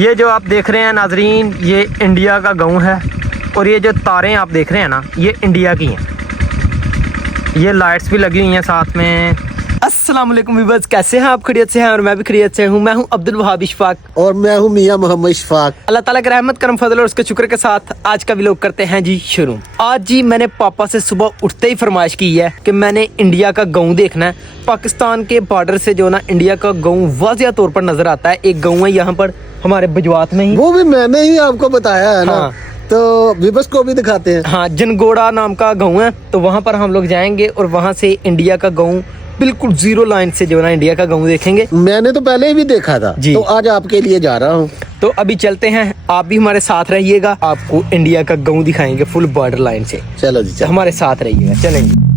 ये जो आप देख रहे हैं नाजरीन, ये इंडिया का गांव है और ये जो तारें आप देख रहे हैं ना, ये इंडिया की हैं। ये लाइट्स भी लगी हुई हैं साथ में। अस्सलाम वालेकुम व्यूअर्स, कैसे हैं आप? खैरियत से हैं? और मैं भी खैरियत से हूँ। मैं हूँ अब्दुल वहाब इशफाक और मैं हूँ मियां मोहम्मद इशफाक। अल्लाह ताला के रहमत करम फजल और उसके शुक्र के साथ आज का व्लॉग करते हैं जी शुरू। आज जी मैंने पापा से सुबह उठते ही फरमाइश की है कि मैंने इंडिया का गांव देखना है। पाकिस्तान के बॉर्डर से जो ना इंडिया का गांव वाज़िया तौर पर नजर आता है। एक गांव है यहाँ पर हमारे बजवात में ही, वो भी मैंने ही आपको बताया है ना। हाँ। तो विबस को भी दिखाते हैं। हाँ, जनगोड़ा नाम का गांव है, तो वहाँ पर हम लोग जाएंगे और वहाँ से इंडिया का गांव बिल्कुल जीरो लाइन से जो ना इंडिया का गांव देखेंगे। मैंने तो पहले भी देखा था जी। तो आज आपके लिए जा रहा हूँ। तो अभी चलते हैं, आप भी हमारे साथ रहिएगा, आपको इंडिया का गांव दिखाएंगे फुल बॉर्डर लाइन से। चलो जी, चलो। हमारे साथ रहिएगा, चलेंगे।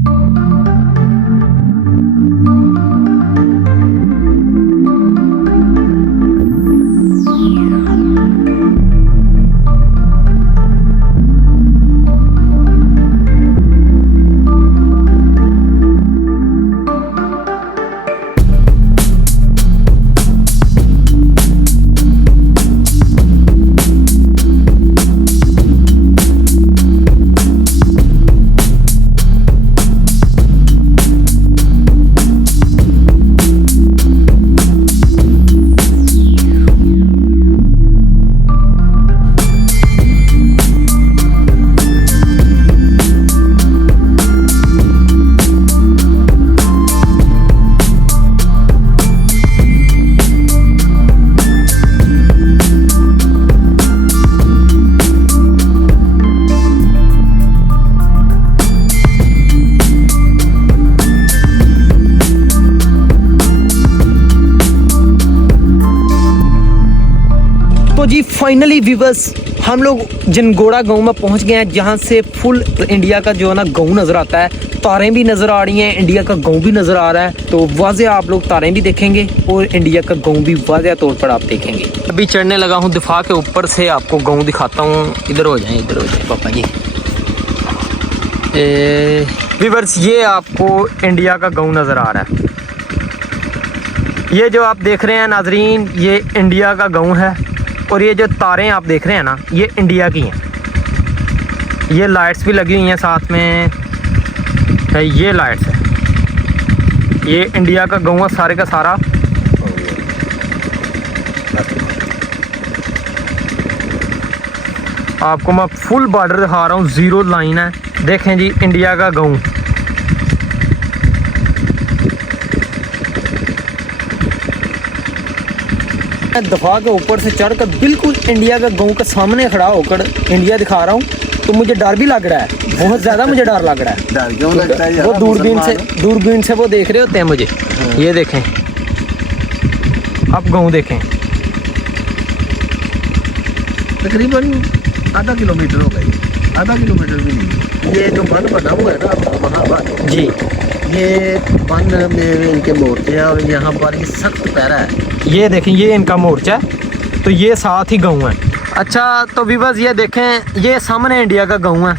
तो जी फाइनली व्यूअर्स, हम लोग जनगोड़ा गांव में पहुंच गए हैं, जहां से फुल इंडिया का जो है ना गांव नज़र आता है। तारें भी नज़र आ रही हैं, इंडिया का गांव भी नज़र आ रहा है। तो वाज़े आप लोग तारें भी देखेंगे और इंडिया का गांव भी वाज़े तौर पर आप देखेंगे। अभी चढ़ने लगा हूं दिफा के ऊपर से, आपको गांव दिखाता हूँ। इधर हो जाए, इधर हो जाए पापा जी। व्यूअर्स, ये आपको इंडिया का गांव नज़र आ रहा है। ये जो आप देख रहे हैं नाजरीन, ये इंडिया का गांव है और ये जो तारें आप देख रहे हैं ना, ये इंडिया की हैं। ये लाइट्स भी लगी हुई हैं साथ में। ये लाइट्स है, ये इंडिया का गांव है सारे का सारा। आपको मैं फुल बॉर्डर दिखा रहा हूँ, जीरो लाइन है। देखें जी इंडिया का गांव। दफा के ऊपर से चढ़कर बिल्कुल इंडिया का गांव के सामने खड़ा होकर इंडिया दिखा रहा हूँ, तो मुझे डर भी लग रहा है, बहुत ज़्यादा मुझे डर लग रहा है। डर क्यों लगता है? वो दूरबीन से वो देख रहे होते हैं मुझे। ये देखें, अब गांव देखें। तकरीबन आधा किलोमीटर हो गई, आधा किलोमीटर भी नहीं। ये जो बंद बना हुआ है ना महाबंद जी, ये बंद में इनके मोर्चे हैं और यहाँ पर ये सख्त पैरा है। ये देखें, ये इनका मोर्चा है, तो ये साथ ही गांव है। अच्छा, तो व्यूअर्स ये देखें, ये सामने इंडिया का गांव है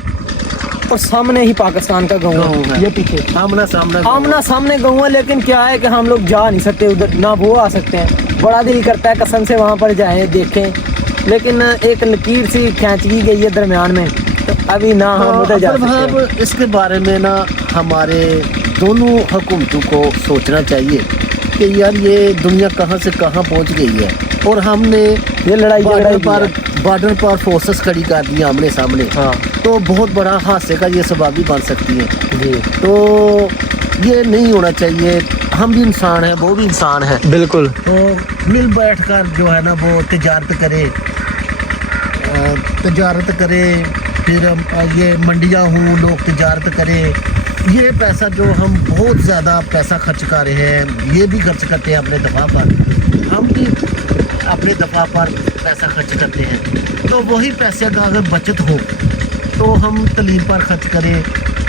और सामने ही पाकिस्तान का गांव है। ये पीछे आमना सामने गांव है, लेकिन क्या है कि हम लोग जा नहीं सकते उधर, ना वो आ सकते हैं। बड़ा दिल करता है कसम से वहाँ पर जाएं देखें, लेकिन एक लकीर सी खींच की गई है दरमियान में, तो अभी ना हम उधर जा सकते हैं। इसके बारे में ना हमारे दोनों हुकूमतों को सोचना चाहिए कि यार ये दुनिया कहाँ से कहाँ पहुँच गई है और हमने ये लड़ाई बॉर्डर पर फोर्सेस खड़ी कर दी आमने सामने। हाँ, तो बहुत बड़ा हादसे का ये सबब भी बन सकती है जी। तो ये नहीं होना चाहिए। हम भी इंसान हैं, वो भी इंसान है। बिल्कुल। तो मिल बैठ कर जो है ना वो तजारत करे, फिर ये मंडियाँ हों, लोग तजारत करें। ये पैसा जो हम बहुत ज़्यादा पैसा खर्च कर रहे हैं, ये भी खर्च करते हैं अपने दफ़ा पर, हम भी अपने दफ़ा पर पैसा खर्च करते हैं। तो वही पैसे का अगर बचत हो तो हम तालीम पर खर्च करें,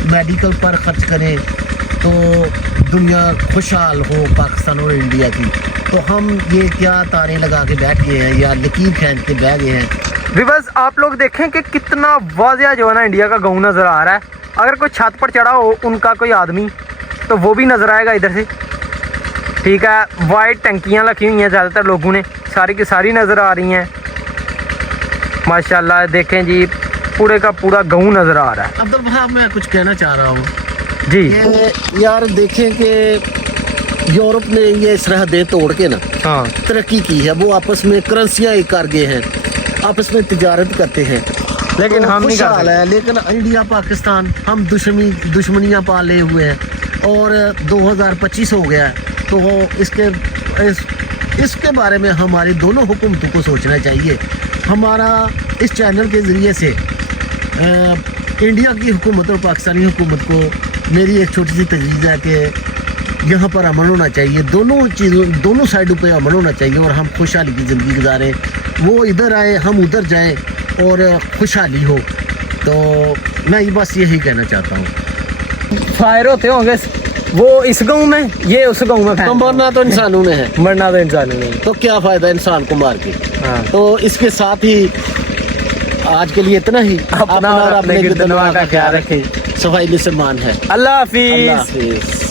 मेडिकल पर खर्च करें, तो दुनिया खुशहाल हो पाकिस्तान और इंडिया की। तो हम ये क्या तारे लगा के बैठ गए हैं या लकीर खींच के बैठ गए हैं। व्यूअर्स, आप लोग देखें कि कितना वाज़िया जो है ना इंडिया का गाँव नज़र आ रहा है। अगर कोई छत पर चढ़ा हो उनका कोई आदमी, तो वो भी नज़र आएगा इधर से। ठीक है, वाइट टंकियाँ रखी हुई हैं ज़्यादातर लोगों ने, सारी की सारी नज़र आ रही हैं। माशाल्लाह देखें जी, पूरे का पूरा गेहूं नजर आ रहा है अब्दुल भाई मैं कुछ कहना चाह रहा हूँ जी। ये यार देखें कि यूरोप ने ये सरहदें तोड़ के ना हाँ तरक्की की है, वो आपस में करेंसियां एक कर गए हैं, आपस में तिजारत करते हैं, लेकिन तो हम नहीं कर खुशहाल सकते। है। लेकिन इंडिया पाकिस्तान हम दुश्मनियां पाले हुए हैं और 2025 हो गया है, तो इसके बारे में हमारी दोनों हुकूमतों को सोचना चाहिए। हमारा इस चैनल के ज़रिए से इंडिया की हुकूमत और पाकिस्तानी हुकूमत को मेरी एक छोटी सी तजवीज़ है कि यहाँ पर अमन होना चाहिए, दोनों साइडों पे अमन होना चाहिए और हम खुशहाली की ज़िंदगी गुजारें। वो इधर आए, हम उधर जाएं और खुशहाली हो। तो मैं बस यही कहना चाहता हूँ। फायर होते होंगे वो इस गांव में, ये उस गांव में तो मरना तो इंसानों ने है, मरना तो इंसानों ने। तो क्या फ़ायदा इंसान को मार के। हाँ। तो इसके साथ ही आज के लिए इतना ही। अपना और अपने गिरदनवा का ख्याल रखें। सफाई मुसलमान है। अल्लाह हाफिज। अल्लाह हाफिज।